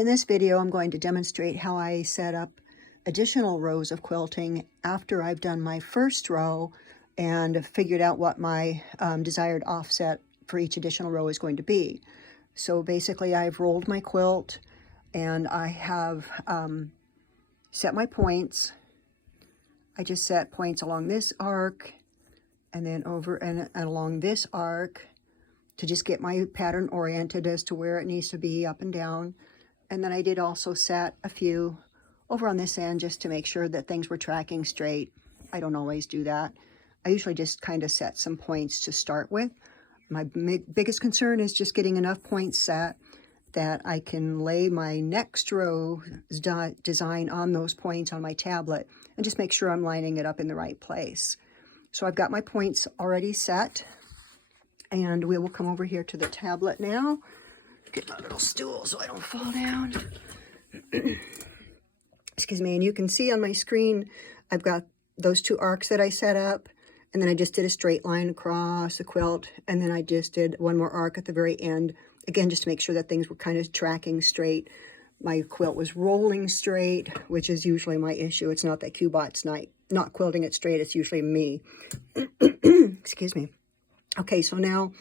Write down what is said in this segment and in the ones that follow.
In this video, I'm going to demonstrate how I set up additional rows of quilting after I've done my first row and figured out what my desired offset for each additional row is going to be. So basically, I've rolled my quilt and I have set my points. I just set points along this arc and then over and along this arc to just get my pattern oriented as to where it needs to be up and down. And then I did also set a few over on this end just to make sure that things were tracking straight. I don't always do that. I usually just kind of set some points to start with. My biggest concern is just getting enough points set that I can lay my next row's design on those points on my tablet and just make sure I'm lining it up in the right place. So I've got my points already set, and we will come over here to the tablet now. Get my little stool so I don't fall down. Excuse me. And you can see on my screen, I've got those two arcs that I set up, and then I just did a straight line across the quilt, and then I just did one more arc at the very end, again, just to make sure that things were kind of tracking straight. My quilt was rolling straight, which is usually my issue. It's not that Qbot's not quilting it straight. It's usually me. Excuse me. Okay, so now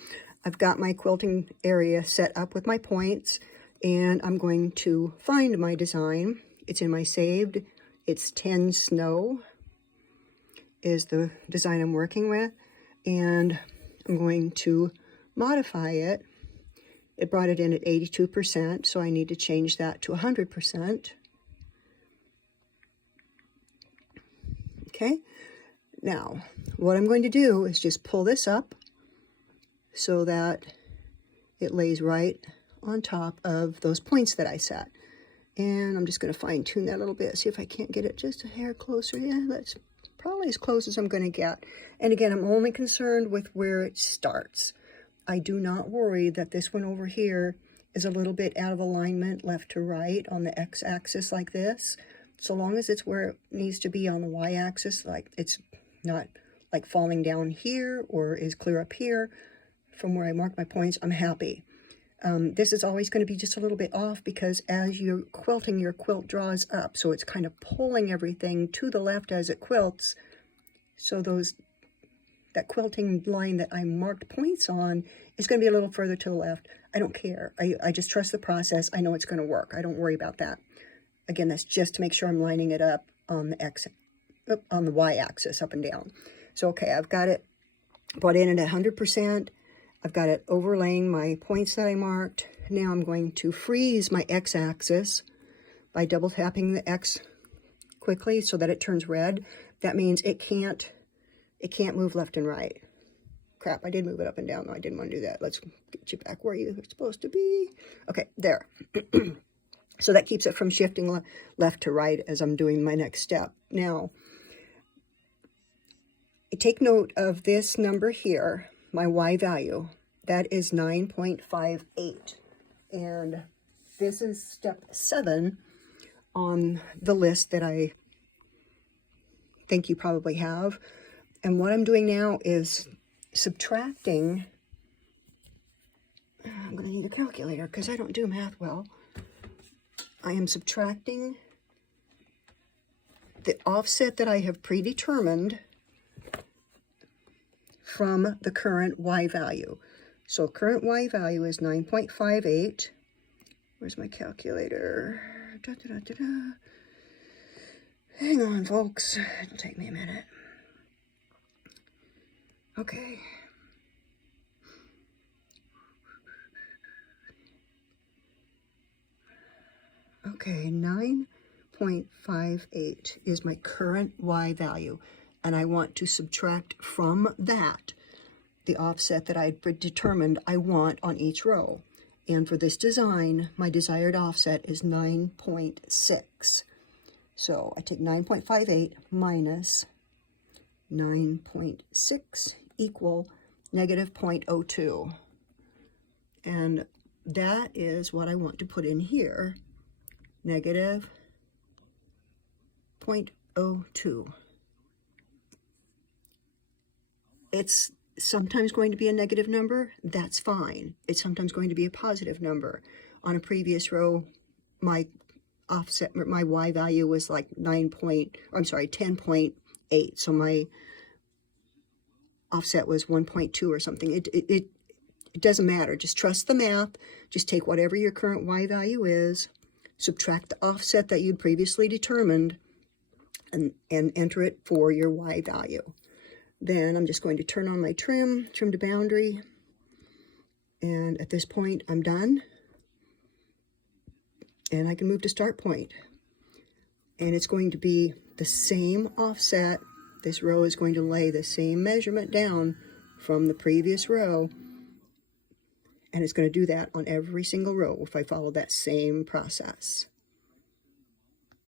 I've got my quilting area set up with my points, and I'm going to find my design. It's in my saved. It's 10 Snow is the design I'm working with, and I'm going to modify it. It brought it in at 82%, so I need to change that to 100%. Okay, now what I'm going to do is just pull this up so that it lays right on top of those points that I set. And I'm just going to fine tune that a little bit, see if I can't get it just a hair closer. Yeah, that's probably as close as I'm going to get. And again, I'm only concerned with where it starts. I do not worry that this one over here is a little bit out of alignment left to right on the x-axis like this. So long as it's where it needs to be on the y-axis, like it's not like falling down here or is clear up here from where I mark my points, I'm happy. This is always going to be just a little bit off because as you're quilting, your quilt draws up. So it's kind of pulling everything to the left as it quilts. So that quilting line that I marked points on is going to be a little further to the left. I don't care. I just trust the process. I know it's going to work. I don't worry about that. Again, that's just to make sure I'm lining it up on the y-axis, up and down. So, okay, I've got it brought in at 100%. I've got it overlaying my points that I marked. Now I'm going to freeze my x-axis by double tapping the X quickly so that it turns red. That means it can't move left and right. Crap, I did move it up and down. No, I didn't want to do that. Let's get you back where you're supposed to be. Okay, there. So that keeps it from shifting left to right as I'm doing my next step. Now, take note of this number here, my Y value. That is 9.58. And this is step 7 on the list that I think you probably have. And what I'm doing now is subtracting. I'm going to need a calculator because I don't do math well. I am subtracting the offset that I have predetermined from the current Y value. So current Y value is 9.58. Where's my calculator? Da, da, da, da, da. Hang on, folks. It'll take me a minute. Okay. Okay, 9.58 is my current Y value, and I want to subtract from that the offset that I determined I want on each row. And for this design, my desired offset is 9.6. So I take 9.58 minus 9.6 equal negative 0.02. And that is what I want to put in here, negative 0.02. It's sometimes going to be a negative number. That's fine. It's sometimes going to be a positive number. On a previous row, my offset, my Y value was like 10.8. So my offset was 1.2 or something. It doesn't matter. Just trust the math. Just take whatever your current Y value is, subtract the offset that you'd previously determined, and enter it for your Y value. Then I'm just going to turn on my trim to boundary, and at this point I'm done. And I can move to start point. And it's going to be the same offset. This row is going to lay the same measurement down from the previous row. And it's going to do that on every single row if I follow that same process.